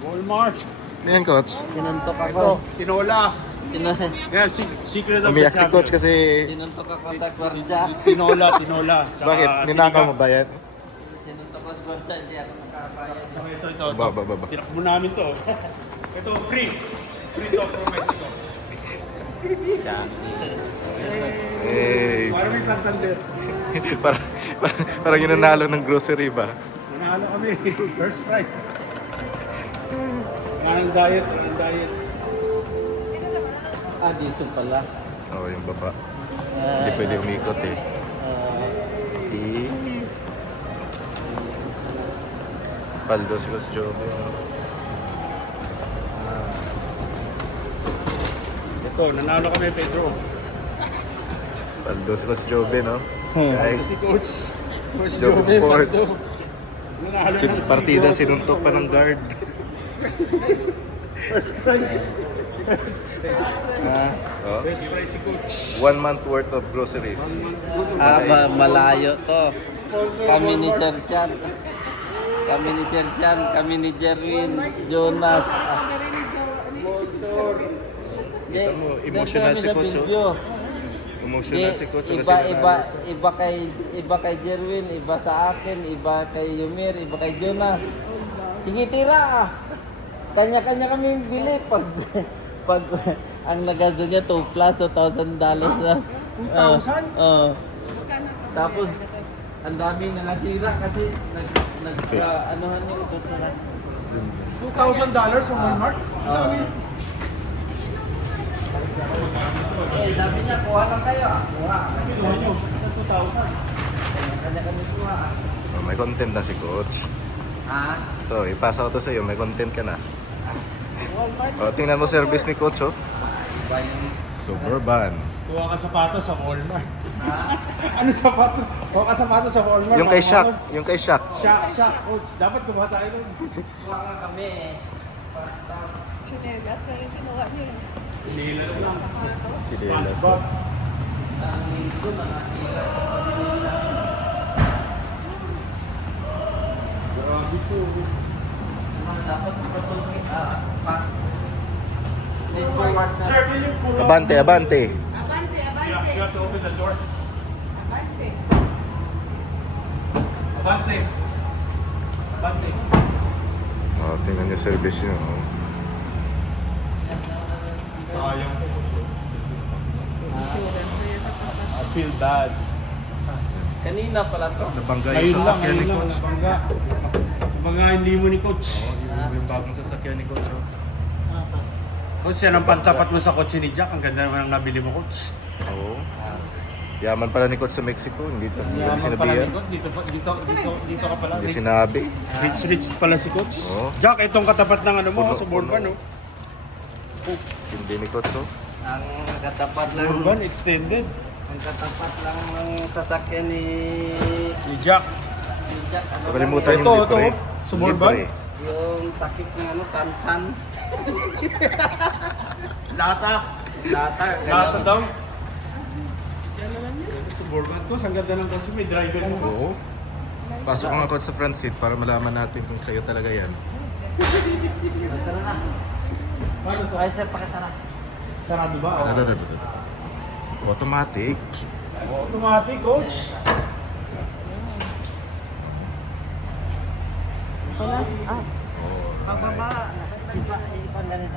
Walmart. Yan, coach. Sinuntok Ito, ako. tinola. Yan, secret of the Umiyak si coach kasi... Sinuntok ako sa kwarta. Tinola. Tsaka Bakit? Ninakaw mo ba yan? Sinuntok ko sa kwarta, hindi ako nakakaya. Ito. Baba. Tinakbo namin to. Ito, free. Free to from Mexico. Hey. Parang may Santander. Parang yung nanalo ng grocery ba? Nanalo kami. First prize. Walang diet. Ah, dito pala. Oo, yung baba. Hindi pwede umikot eh. Paldo si Coach Jobe. Ito, nanalo kami, Pedro. Paldo si Coach Jobe, no? Guys, Si Coach. Jobe Sports. Nanalo Partida sinuntok pa ng guard. First prize. Oh. First prize si Coach. 1 month worth of groceries. Malayo to. Sponsor Kami ni Walmart. Sir Chan. Kami ni Sir Chan. Kami ni Jerwin. Jonas. Sponsor. Kita mo, emotional si Coach, oh. Emotional si Coach. Iba kay Jerwin, iba sa akin, iba kay Yumir, iba kay Jonas. Sige, tira. Kanya-kanya kami bili pag ang nagado niya $2,000 na. 2,000? Tapos ang daming nasira kasi anuhan niya $2,000 sa Walmart? sabi niya, kuha lang kayo. Kuha. Kinuha nyo. Sa 2,000. Kanya kami kuha. Oh, may content na si Coach. Ha? Ito, ipasa ko to sa'yo. May content ka na. Oh, tingnan mo service ni Coach, oh. Iba yung Suburban. Kuha ka sapatos sa Walmart. Ano sapatos? Kuha ka sapatos sa Walmart. Yung kay Shaq. Yung kay Shaq. Shaq, Coach. Dapat kumuha tayo nun. kuha nga kami eh. Basta. Chinelas na yung kinuha niya. Pililas lang. Si Delas. But, Ang linggo na nasira. grabe po. Dapat mapasok Please forward sa... Sir, will you pull up? Abante. Abante, You have to open the door. abante. Abante. Oh, tingnan niyo service niyo, oh. Sayang. I feel bad. Kanina pala to. Nabangga Ngayon yung lang, sasakyan ni Coach. nabangga. Nabangga yung limo ni Coach. Yung bagong sasakyan ni Coach, oh. Coach, yan ang pantapat mo sa kotse ni Jack. Ang ganda naman ang nabili mo, Coach. Oo. Yaman pala ni Coach sa Mexico. Hindi Yaman pala sinabihan. ni Coach. Dito ka pala. Hindi sinabi. Rich pala si Coach. Oo. Jack, itong katapat ng ano mo, Puno, sa Borban, puno. no? Hindi ni Coach, oh. Ang katapat lang. Borban, extended. Ang katapat lang ng sasakyan ni Ni Jack. Jack. Ano Nakalimutan Ito, yung libre. ito. Suburban? Libre. yung takip ng ano, tansan. Lata. Lata. Lata daw. Ito sa Borban. Coach, ang ganda ng kotse. May driver mo. Oo. Pasok ka nga, Coach, sa front seat para malaman natin kung sa'yo talaga yan. Tara na. Paano to? Ay, sir, pakisara. Sarado ba? Ito. Automatic. Automatic, Coach. Pababa. Iba ganun na.